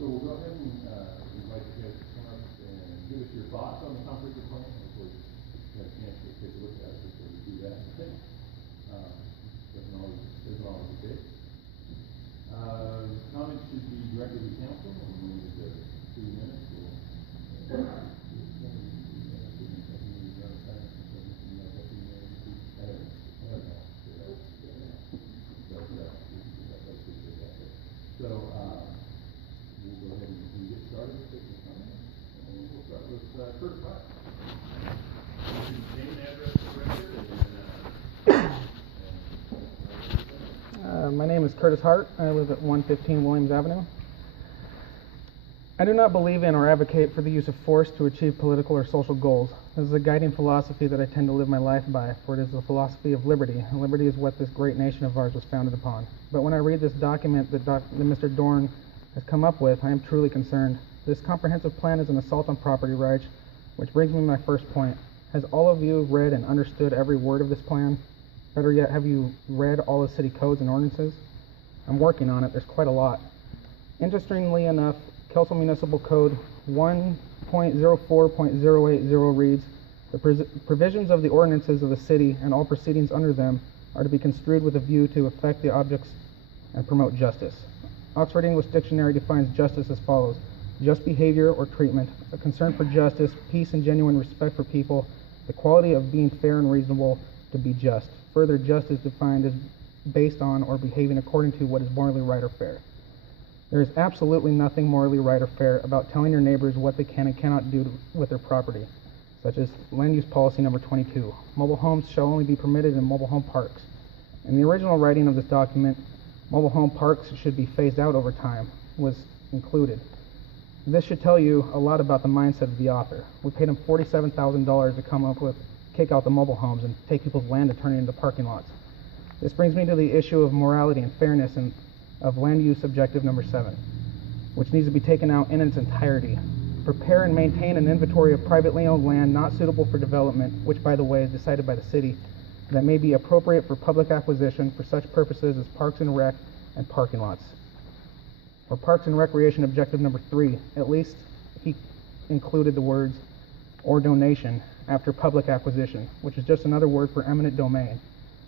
So we'll go ahead and invite you guys to come up and give us your thoughts on the comprehensive plan. Hopefully you have a chance to take a look at it before you do that. I think isn't always the case. Comments should be directed to council, and we'll move to 2 minutes. So we'll go ahead and get started with taking comments. And we'll start with Kurt Platt. Name and address for the record. My name is Curtis Hart. I live at 115 Williams Avenue. I do not believe in or advocate for the use of force to achieve political or social goals. This is a guiding philosophy that I tend to live my life by, for it is the philosophy of liberty, and liberty is what this great nation of ours was founded upon. But when I read this document that Mr. Dorn has come up with, I am truly concerned. This comprehensive plan is an assault on property rights, which brings me to my first point. Has all of you read and understood every word of this plan? Better yet, have you read all the city codes and ordinances? I'm working on it. There's quite a lot. Interestingly enough, Kelso Municipal Code 1.04.080 reads, the provisions of the ordinances of the city and all proceedings under them are to be construed with a view to effect the objects and promote justice. Oxford English Dictionary defines justice as follows: just behavior or treatment, a concern for justice, peace and genuine respect for people, the quality of being fair and reasonable, to be just. Further, just is defined as based on or behaving according to what is morally right or fair. There is absolutely nothing morally right or fair about telling your neighbors what they can and cannot do with their property, such as land use policy number 22. Mobile homes shall only be permitted in mobile home parks. In the original writing of this document, mobile home parks should be phased out over time, was included. This should tell you a lot about the mindset of the author. We paid him $47,000 to come up with, kick out the mobile homes and take people's land and turn it into parking lots. This brings me to the issue of morality and fairness and of land use objective number 7, which needs to be taken out in its entirety. Prepare and maintain an inventory of privately owned land not suitable for development, which by the way is decided by the city, that may be appropriate for public acquisition for such purposes as parks and rec and parking lots. For parks and recreation objective number 3, at least he included the words or donation after public acquisition, which is just another word for eminent domain,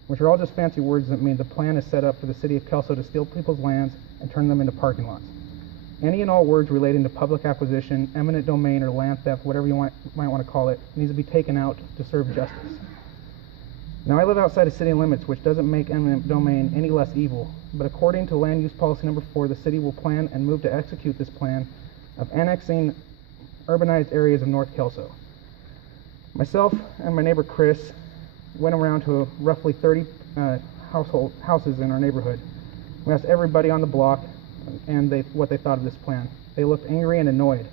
which are all just fancy words that mean the plan is set up for the city of Kelso to steal people's lands and turn them into parking lots. Any and all words relating to public acquisition, eminent domain, or land theft, whatever you might want to call it, needs to be taken out to serve justice. Now, I live outside of city limits, which doesn't make eminent domain any less evil, but according to land use policy number 4, the city will plan and move to execute this plan of annexing urbanized areas of North Kelso. Myself and my neighbor Chris went around to roughly 30 houses in our neighborhood. We asked everybody on the block and what they thought of this plan. They looked angry and annoyed.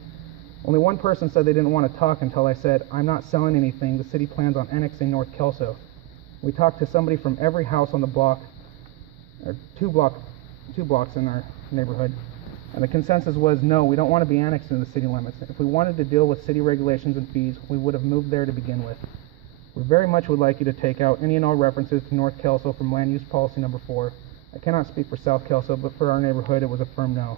Only one person said they didn't want to talk until I said, "I'm not selling anything. The city plans on annexing North Kelso." We talked to somebody from every house on the block, or two blocks in our neighborhood, and the consensus was, no, we don't want to be annexed in the city limits. If we wanted to deal with city regulations and fees, we would have moved there to begin with. We very much would like you to take out any and all references to North Kelso from land use policy number 4. I cannot speak for South Kelso, but for our neighborhood, it was a firm no.